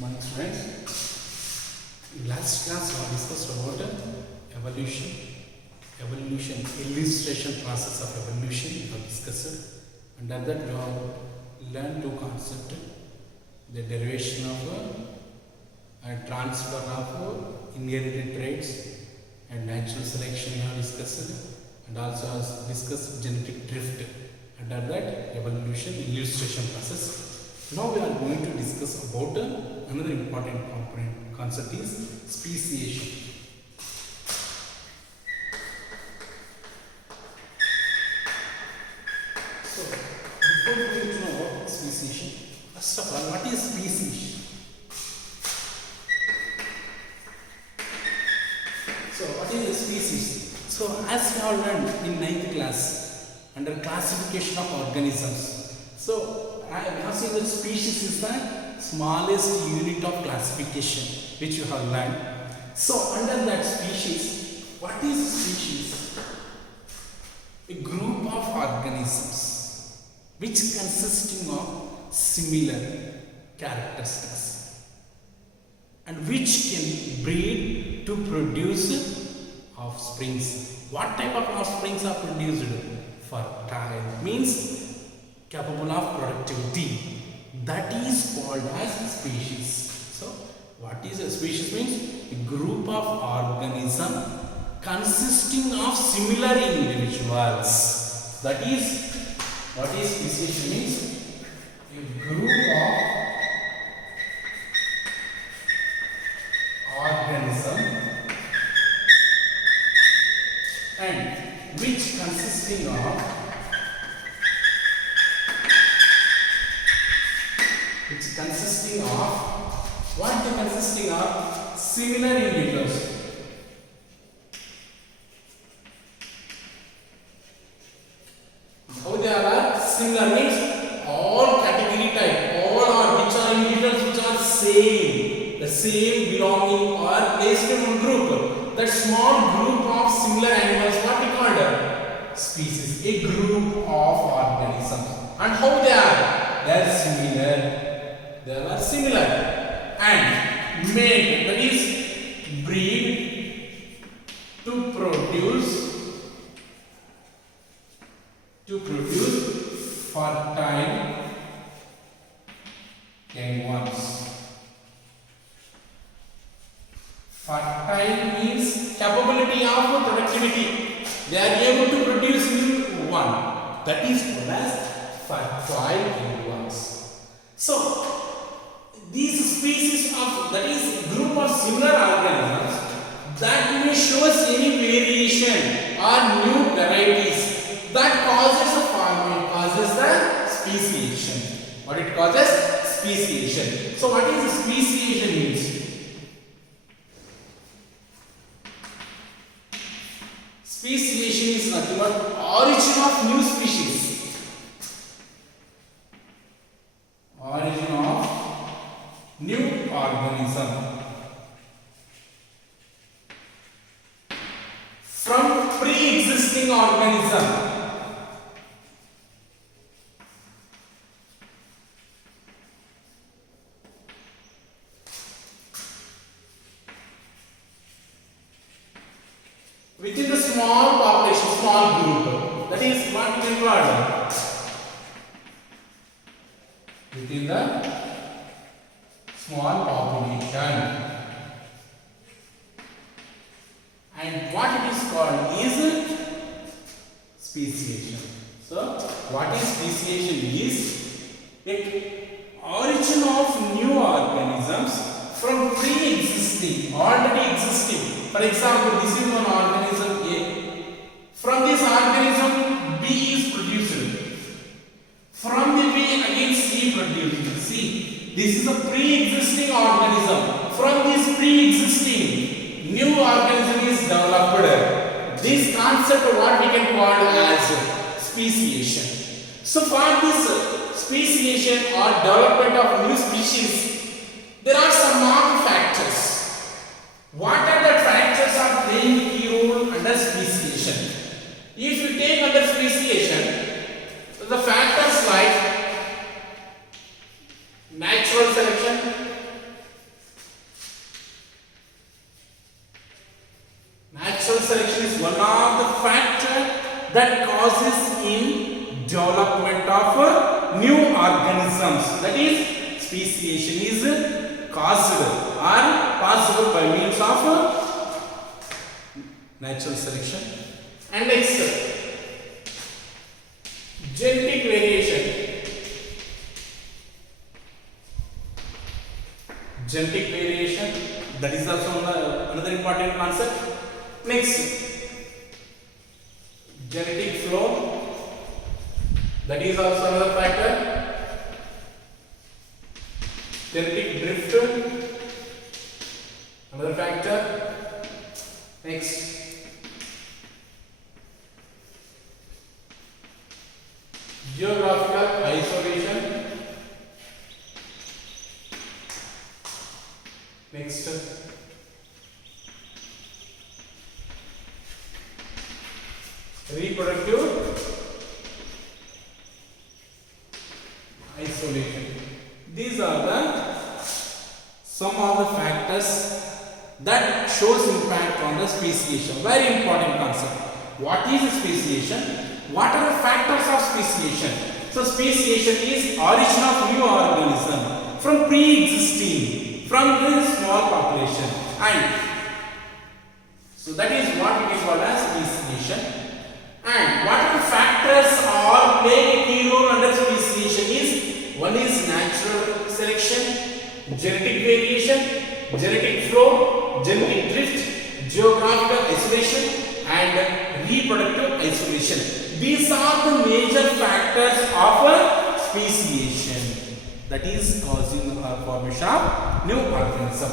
Morning students. In last class we discussed about evolution, illustration process of evolution we have discussed. Under that we have learned two concepts: the derivation of transfer of inherited traits and natural selection we have discussed, and also has discussed genetic drift. Under that evolution illustration process. Now we are going to discuss about another important component concept is speciation. So before going to know about speciation, first of all, what is species? So what is a species? So as we have learned in 9th class under classification of organisms. So I have seen that species is the smallest unit of classification which you have learned. So under that species, what is species? A group of organisms which consisting of similar characteristics and which can breed to produce offsprings. What type of offsprings are produced? Fertile means capable of productivity. That is called as species. So what is a species? Means a group of organisms consisting of similar individuals. That is what is species means. A group of organisms and which consisting of what they consisting of similar individuals. How they are similar means all category type, all are which are individuals which are same, the same belonging or placed in one group. That small group of similar animals, what we called species, a group of organisms. And how they are? They are similar. They are similar and made, that is breed to produce fertile young ones. Fertile means capability of productivity. They are able to produce new one. That is called as fertile young ones. So these species of, that is group of similar organisms that may show us any variation or new varieties that causes a formation, causes the speciation. What it causes? Speciation. So what is speciation means? Speciation is nothing but origin of new species. Origin of new organism from pre-existing organism. Within the small population, small group. That is what we can call within the small population. And what it is called is speciation. So what is speciation is a origin of new organisms from pre-existing, already existing. For example, this is one organism A. From this organism B is produced. From the B again C produced. C. This is a pre-existing organism. From this pre-existing, new organism is developed. This concept what we can call as speciation. So for this speciation or development of new species, there are some mark factors. What are the factors are playing key role under speciation? If you take under speciation, the factors like natural selection, organisms. That is, speciation is caused or possible by means of natural selection. And next, genetic variation. Genetic variation, that is also another important concept. Next, genetic flow, that is also another factor. Genetic drift, another factor. Next, geographical isolation. Next, reproductive isolation. These are the some of the factors that shows impact on the speciation. Very important concept. What is speciation? What are the factors of speciation? So speciation is origin of new organism from pre-existing, from the small population, and so that is what it is called as speciation. And what are the factors are playing a key role under speciation is, one is natural selection, genetic variation, genetic flow, genetic drift, geographical isolation, and reproductive isolation. These are the major factors of speciation that is causing the formation of new organism.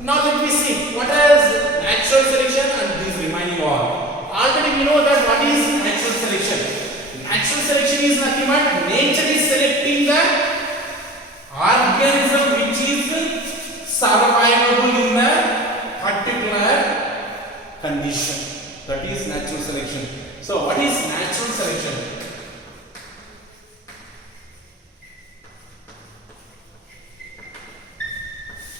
Now let me see what is natural selection and these remaining all. Already we know that what is natural selection. Natural selection is nothing but nature is selecting the organism which is survivable in the particular condition. That is natural selection. So what is natural selection?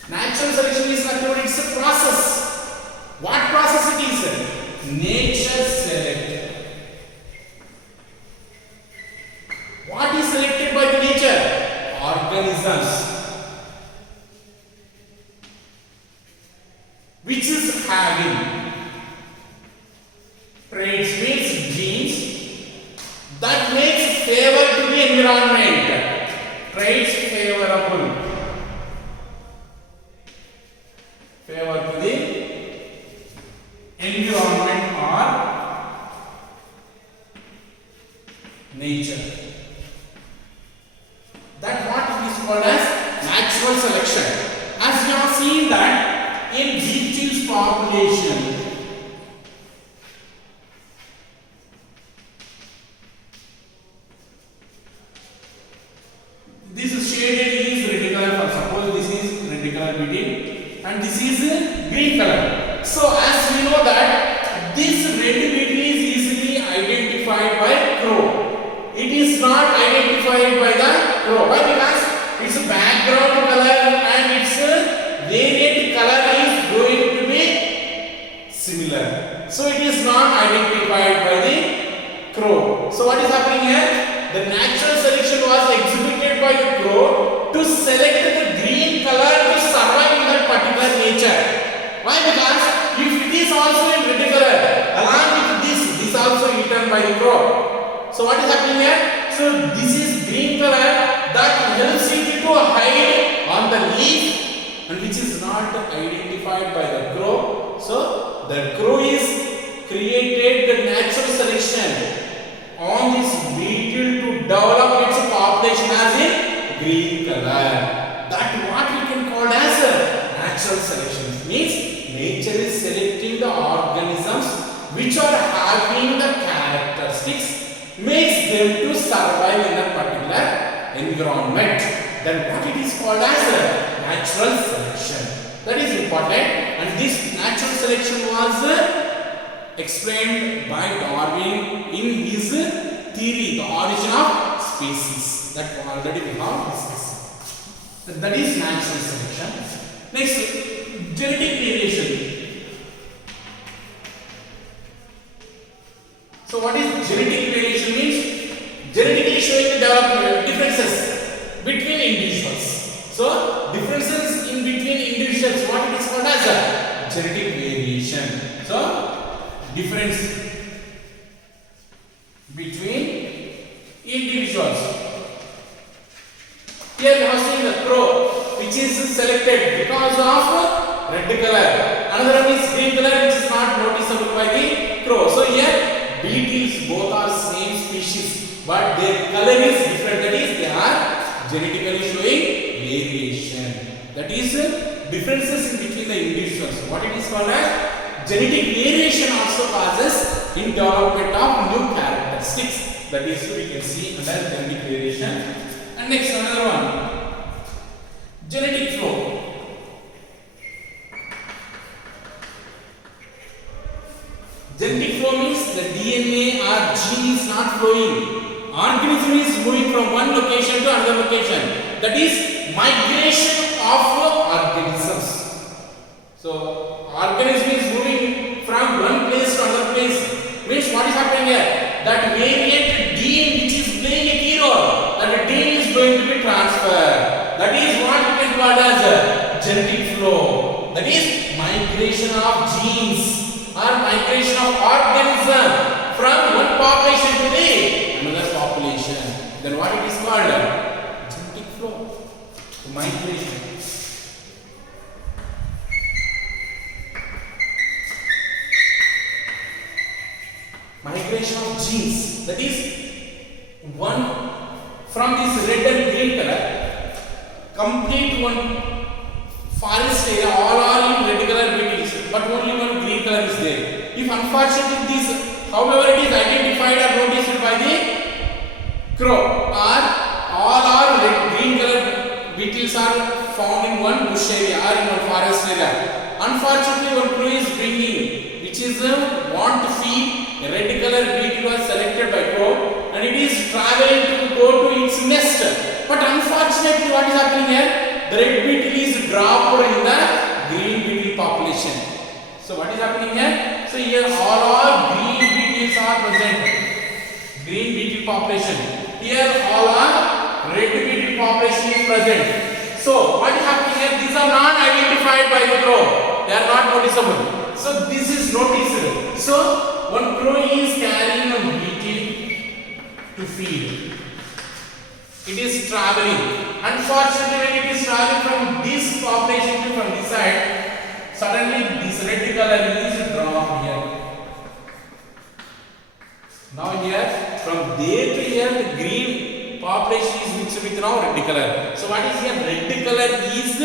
Natural selection is nothing but it's a process. What process it is? Nature select. What is selected by the nature? Organisms which is having traits, means genes that makes favor to the environment. Traits favorable. Favor to the environment or nature. That what is called as natural selection. As we have seen that in beeches population, this is shaded is red color. For suppose this is red color beetle and this is green color. So as we know that this red beetle is easily identified by crow. It is not identified by the crow. Why? Because its background color and its variant color is going to be similar. So it is not identified by the crow. So what is happening here? The natural selection was exhibited by the crow to select the green color to survive in that particular nature. Why? Because if it is also in red color, along with this also eaten by the crow. So what is happening here? So this is green color that helps it to hide on the leaf and which is not identified by the crow. So the crow is created the natural selection on this beetle to develop its population as in green color. That what we can call as natural selection. Means nature is selecting the organisms which are having the characteristics makes them to survive in a particular environment. Then what it is called as natural selection. That is important, and this natural selection was explained by Darwin in his theory, the origin of species, that already we have discussed. That is natural selection. Next, genetic variation. So what is genetic variation means? Genetically showing the development differences genetic variation. So difference between individuals. Here we have seen the crow which is selected because of red color. Another one is green color which is not noticeable by the crow. So here beetles both are same species but their color is different. That is they are genetically showing variation. That is differences in between the individuals. What it is called as genetic variation also causes in development of new characteristics. That is we can see under genetic variation. And next another one, genetic flow. Genetic flow means the DNA or gene is not flowing. Organism is moving from one location to another location. That is migration of organisms. So organism is moving from one place to another place. Means what is happening here? That variant gene which is playing a key role, that gene is going to be transferred. That is what we can call as genetic flow. That is migration of genes or migration of organism from one population to the another population. Then what it is called? Genetic flow. Migration. Migration of genes. That is one from this red and green color, complete one forest area, all are in red color beetles, but only one green color is there. If unfortunately this, however it is identified or noticed by the crow, or all are red, green color beetles are found in one bush area or in one forest area. Unfortunately one crow is bringing, which is want to feed, a red color beetle was selected by crow and it is traveling to go to its nest. But unfortunately what is happening here? The red beetle is dropped in the green beetle population. So what is happening here? So here all are green beetles are present. Green beetle population. Here all are red beetle population is present. So what is happening here? These are not identified by the crow. They are not noticeable. So this is noticeable. So one crow is carrying a beetle to feed. It is traveling. Unfortunately, when it is traveling from this population to from this side, suddenly this red color is dropped here. Now here, from there to here, the green population is mixed with now red color. So what is here? Red color is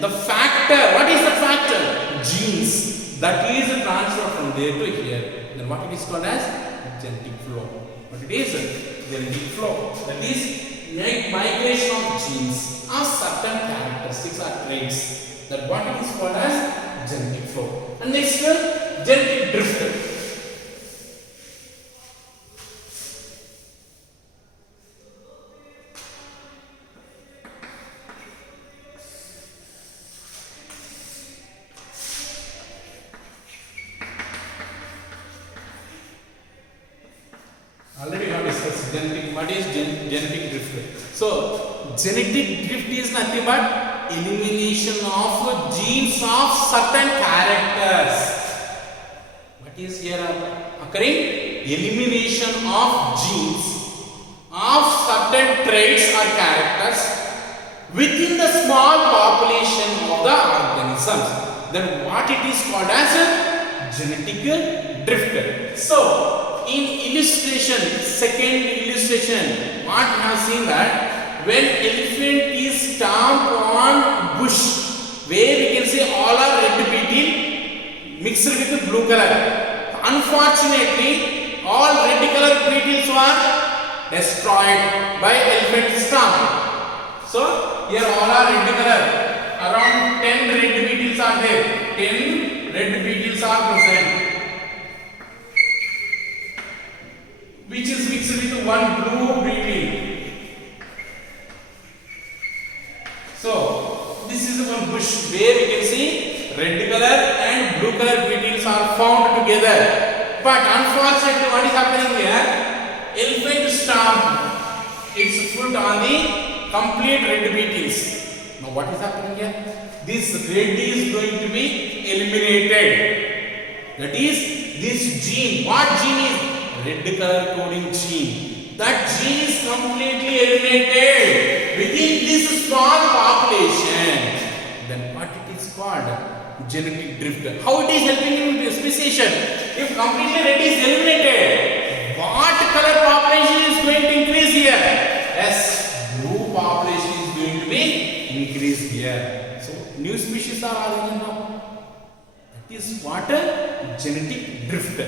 the factor. What is the factor? Genes. That is transferred from there to here. Then what it is called as genetic flow. What it is? Genetic flow. That is migration of genes of certain characteristics or traits. That what it is called as genetic flow. And next genetic drift. Already we have discussed genetic. What is genetic drift? So genetic drift is nothing but elimination of genes of certain characters. What is here occurring? Elimination of genes of certain traits or characters within the small population of the organisms. Then what it is called as genetic drift. So in illustration, second illustration, what we have seen that when elephant is stomped on bush, where we can see all are red beetle mixed with blue color. Unfortunately, all red color beetles were destroyed by elephant stomp. So here all are red color. Around 10 red beetles are there. 10 red beetles are present, which is mixed with one blue beetle. So this is one bush where we can see red color and blue color beetles are found together. But unfortunately, what is happening here? Elephant stomp its foot on the complete red beetles. Now what is happening here? This red is going to be eliminated. That is, this gene, what gene is? Red color coding gene. That gene is completely eliminated within this small population. Then what it is called? Genetic drift. How it is helping in speciation? If completely red is eliminated, what color population is going to increase here? Yes, blue population is going to be increased here. So new species are arising now. That is what? Genetic drift.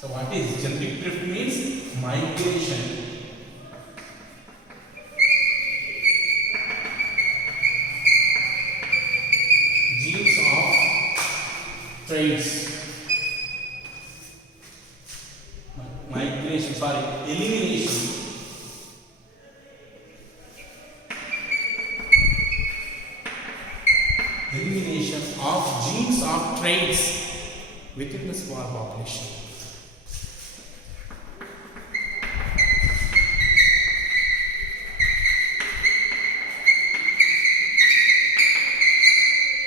So what is genetic drift means? Migration. Genes of traits. Migration, sorry, elimination. Elimination of genes of traits within the small population.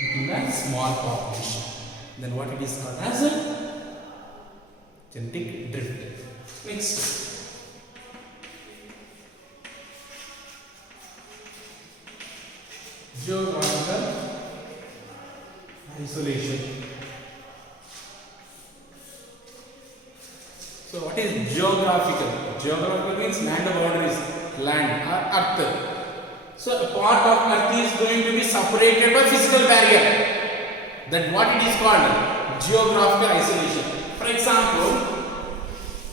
Within the small population. Then what it is called as a genetic drift. Next. Geographical isolation. So what is geographical? Geographical means land boundaries, land or earth. So a part of earth is going to be separated by physical barrier. Then what it is called? Geographical isolation. For example,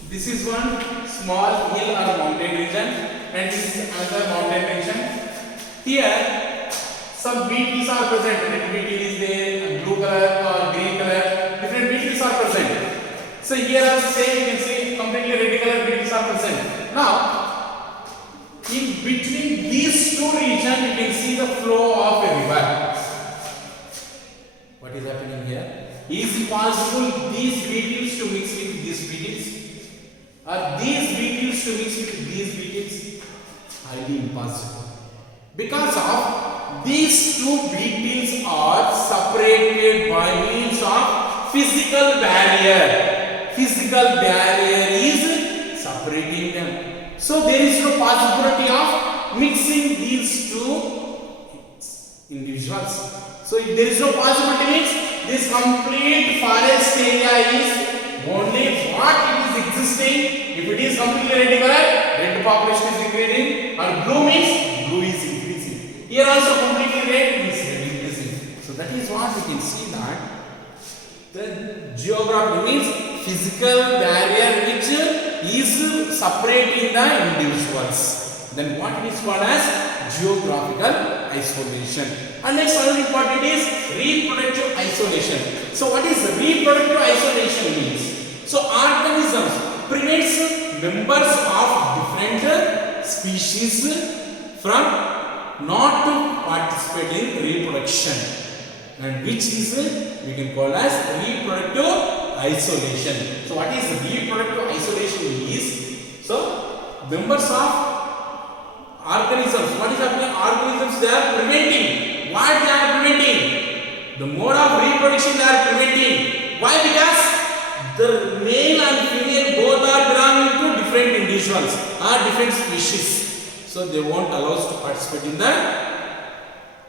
this is one small hill or mountain region and this is another mountain region. Here some beetles are present. Red beetle is there, blue color or green color, different beetles are present. So here are same, you can see completely red color beetles are present. Now, in between these two regions, you can see the flow of a river. What is happening here? Is it possible these beetles to mix with these beetles? Or these beetles to mix with these beetles? Highly impossible. Because of these two beetles are separated by means of physical barrier. Physical barrier is separating them. So there is no possibility of mixing these two individuals. So if there is no possibility, means this complete forest area is only what it is existing. If it is completely red color, red population is increasing, or blue means blue is increasing. Here also completely red is increasing. So that is what we can see that the geography means physical barrier which is separating the individuals. Then what it is called as geographical isolation. And next another important is reproductive isolation. So what is reproductive isolation means? So organisms prevents members of different species from not to participate in reproduction, and which is we can call as reproductive isolation. So what is reproductive isolation is? So members of organisms, what is happening? Organisms, they are preventing. What they are preventing? The mode of reproduction they are preventing. Why? Because the male and female both are belonging to different individuals or different species. So they won't allow us to participate in the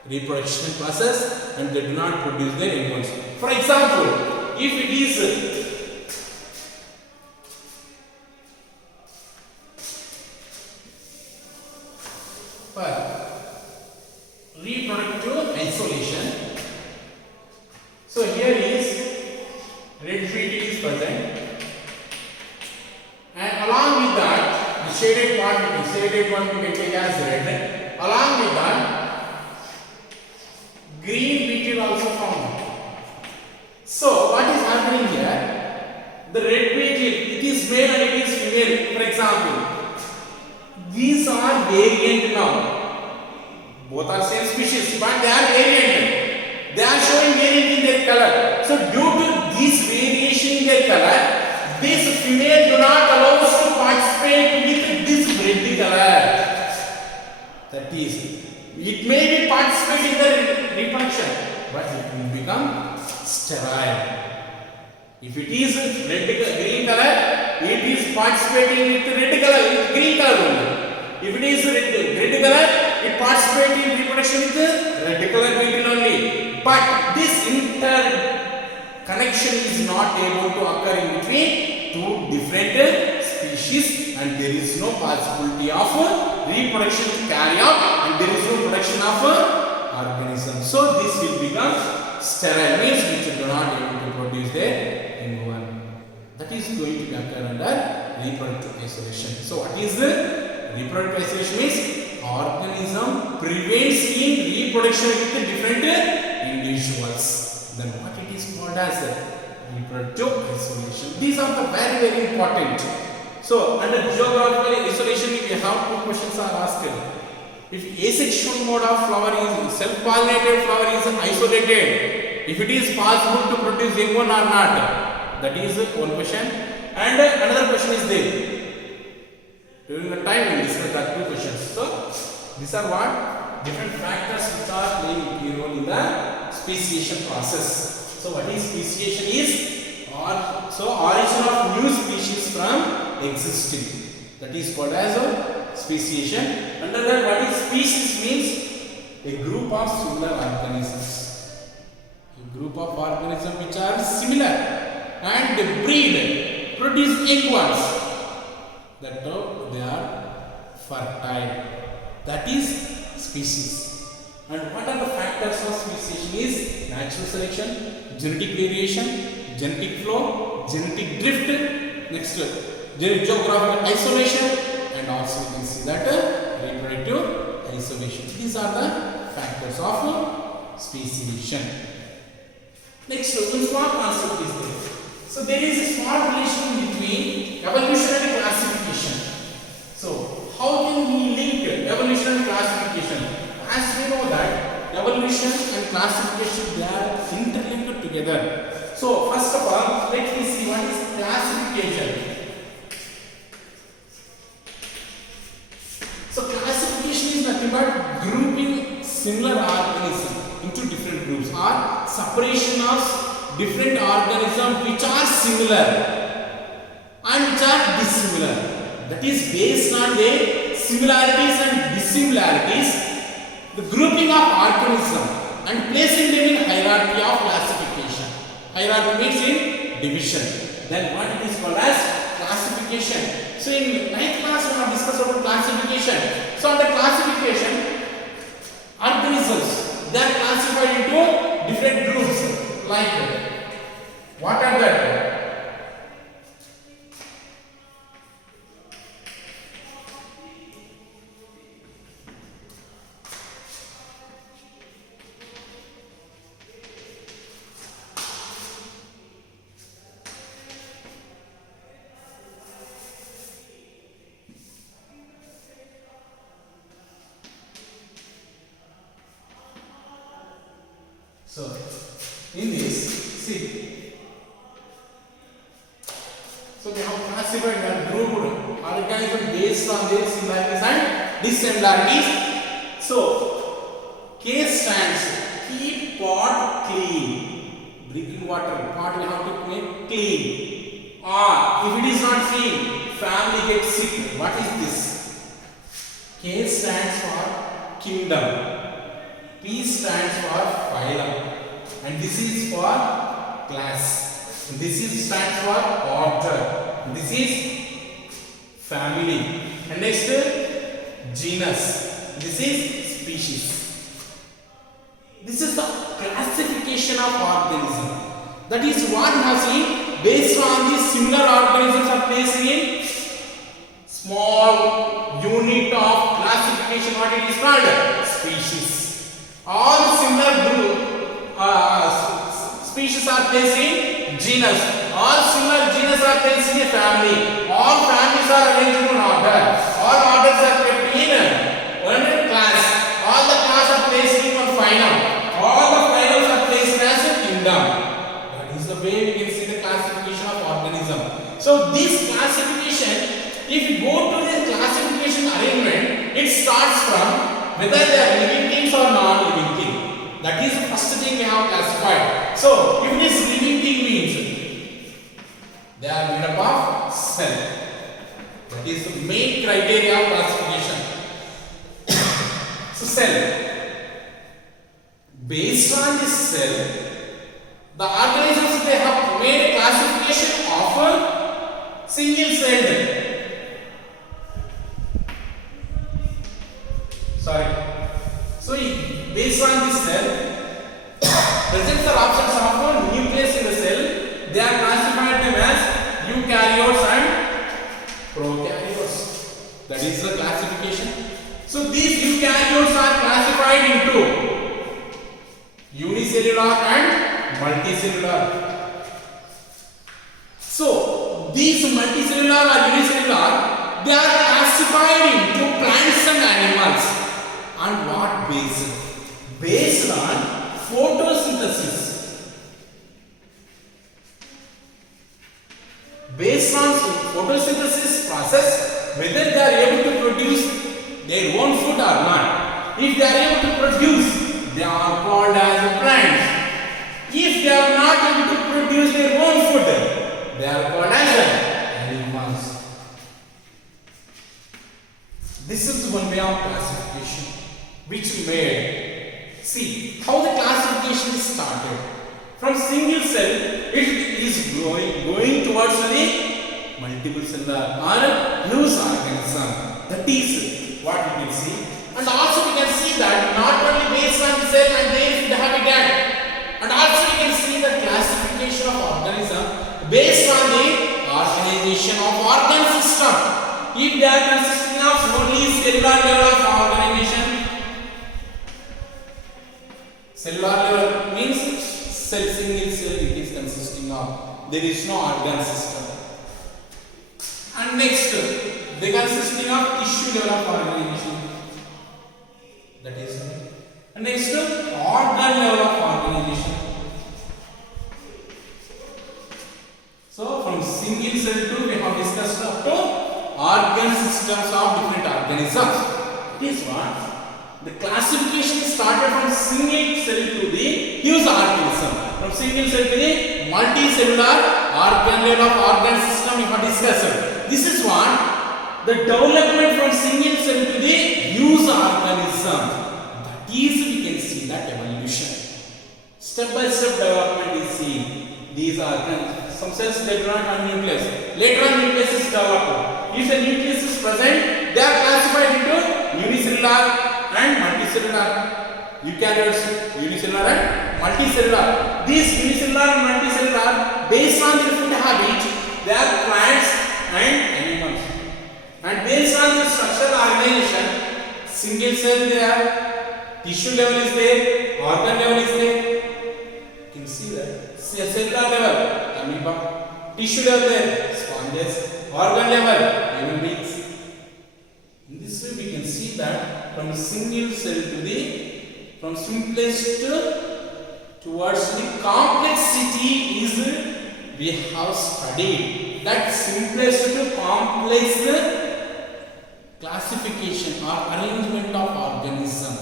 reproduction process and they do not produce their young ones. For example, if it is reproductive isolation, so here is red beetle is present, and along with that the shaded one we can take as red. Along with that green beetle also found. So what is happening here? The red beetle, it is male and it is female. For example, these are variant now. Both are same species, but they are variant. They are showing variant in their color. So due to this variation in their color, this female do not allow us to participate with this red color. sterile. If it is green color, it is participating with red color, with green color only. If it is red color, it participates in reproduction with red color green only. But this interconnection is not able to occur in between two different species, and there is no possibility of reproduction to carry out, and there is no production of organism. So this will become sterile, means which do not able to produce their young one. That is going to occur under reproductive isolation. So what is the reproductive isolation? Means organism prevents in reproduction with different individuals. Then what it is called as reproductive isolation. These are the very important. So under geographical isolation, we have two questions are asked. If asexual mode of flower is self-pollinated flower is isolated, if it is possible to produce young one or not, that is one question. And another question is there. During the time we discuss that two questions. So these are what different factors which are playing a key role in the speciation process. So what is speciation is, origin of new species from existing. That is called as speciation. Under that, what is species means? A group of similar organisms. A group of organisms which are similar and breed, produce young ones. That they are fertile. That is species. And what are the factors of speciation is natural selection, genetic variation, genetic flow, genetic drift, next geographical isolation, and also you can see that reproductive isolation. These are the factors of speciation. Next, one small concept is there. So there is a small relation between evolution and classification. So how can we link evolution and classification? As we know that evolution and classification, they are interlinked together. So first of all, let me see what is classification. So classification is nothing but grouping similar organisms into different groups, or separation of different organisms which are similar and which are dissimilar. That is based on their similarities and dissimilarities, the grouping of organisms and placing them in hierarchy of classification. Hierarchy means in division. Then what it is called as classification. So in 9th class we have discussed about classification. So under classification, organisms, they are classified into different groups. Like what are that? So in this, see, so we have classified and grouped organisms based on their similarities and dissimilarities. So K stands keep pot clean. Drinking water, pot we have to make clean. Or if it is not clean, family gets sick. What is this? K stands for kingdom. P stands for phylum, and this is for class. And this is stands for order. And this is family. And next genus. This is species. This is the classification of organism. That is what we have seen. Based on these similar organisms are placed in small unit of classification. What it is called? Species. All similar group species are placed in genus. All similar genus are placed in a family. All families are arranged in order. All orders are kept in one class. All the class are placed in one phylum. All the phylums are placed as a kingdom. That is the way we can see the classification of organism. So this classification, if you go to this classification arrangement, it starts from whether they are living things or non-living things. That is the first thing we have classified. So, if it is living thing means they are made up of cell. That is the main criteria of classification. So, cell. Based on this cell, the organisms they have made classification of a single celled. So, based on this cell, presents or absence of a nucleus in the cell, they are classified them as eukaryotes and prokaryotes. That is the classification. So, these eukaryotes are classified into unicellular and multicellular. So, these multicellular or unicellular, they are classified into plants and animals. On what basis? Based on photosynthesis. Based on photosynthesis process, whether they are able to produce their own food or not. If they are able to produce, they are called as plants. If they are not able to produce their own food, they are called as animals. This is one way of classification which made. See how the classification is started. From single cell, it is going towards the multiple cellular or loose organism. That is what you can see. And also we can see that not only based on the cell and their food habitat, and also we can see the classification of organism based on the organization of organ system. If they are consisting of only cellular level of organization, cellular level means cell, single cell it is consisting of. There is no organ system. And next, they consisting of tissue level of organization. That is it. And next, organ level of organization. So, from single cell to we have discussed up to organ systems of different organisms. This one. The classification started from single cell to the huge organism. From single cell to the multicellular organ level of organ system we have discussed. This is what the development from single cell to the huge organism. That is we can see that evolution. Step by step development is seen. These are some cells they do not have nucleus. Later on nucleus is developed. If the nucleus is present, they are classified into unicellular and multicellular. Eukaryotes, unicellular and multicellular. These unicellular and multicellular, based on their food habit, they are plants and animals. And based on the structural organization, single cell they are, tissue level is there, organ level is there. You can see that. Cellular level, amoeba. Tissue level there, sponges. Organ level, human beings. In this way, we can see that from single cell to the, from simplest towards the complexity is we have studied. That simplest to complex classification or arrangement of organism.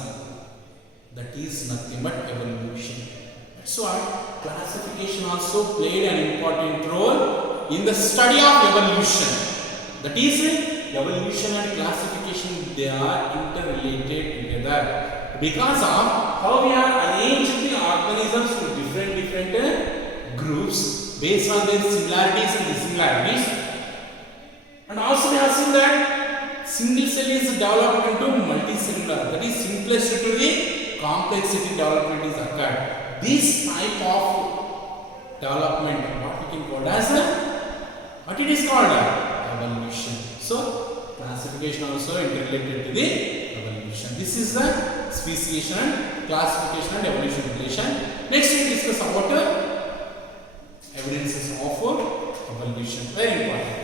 That is nothing but evolution. That's why classification also played an important role in the study of evolution. That is, evolution and classification, they are interrelated together because of how we are arranged the organisms to different groups based on their similarities and dissimilarities. And also we have seen that single cell is developed into multicellular. That is, simplest to the complexity development is occurred. This type of development, what we can call as what it is called evolution. So classification also interrelated to the evolution. This is the speciation, classification and evolution relation. Next we discuss about evidences of evolution. Very important.